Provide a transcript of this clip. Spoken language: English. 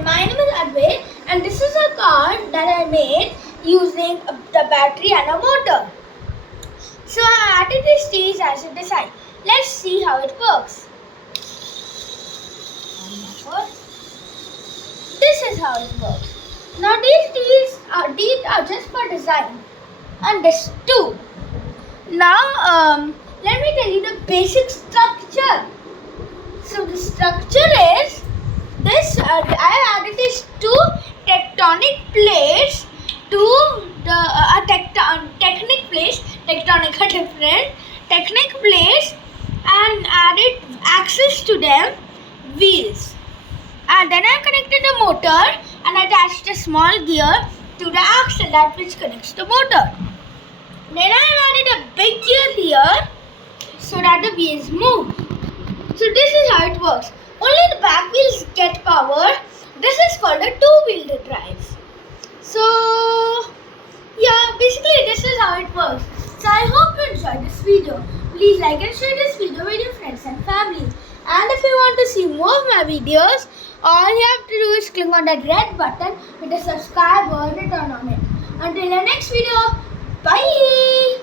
Hi, my name is Advay and this is a car that I made using the battery and a motor. So I added these trees as a design. Let's see how it works. This is how it works. Now these are just for design and this too. Now let me tell you the basic structure. So the structure is this. I added these two tectonic plates to the tectonic plates. Tectonic are different. Tectonic plates and added axles to them, wheels. And then I connected the motor and attached a small gear to the axle that which connects the motor. Then I added a big gear here so that the wheels move. So this is how it works. Only the back wheels get power. This is called a two-wheel drive. So yeah, basically this is how it works. So I hope you enjoyed this video. Please like and share this video with your friends and family. And if you want to see more of my videos, all you have to do is click on that red button with the subscribe button and turn on it. Until the next video, bye.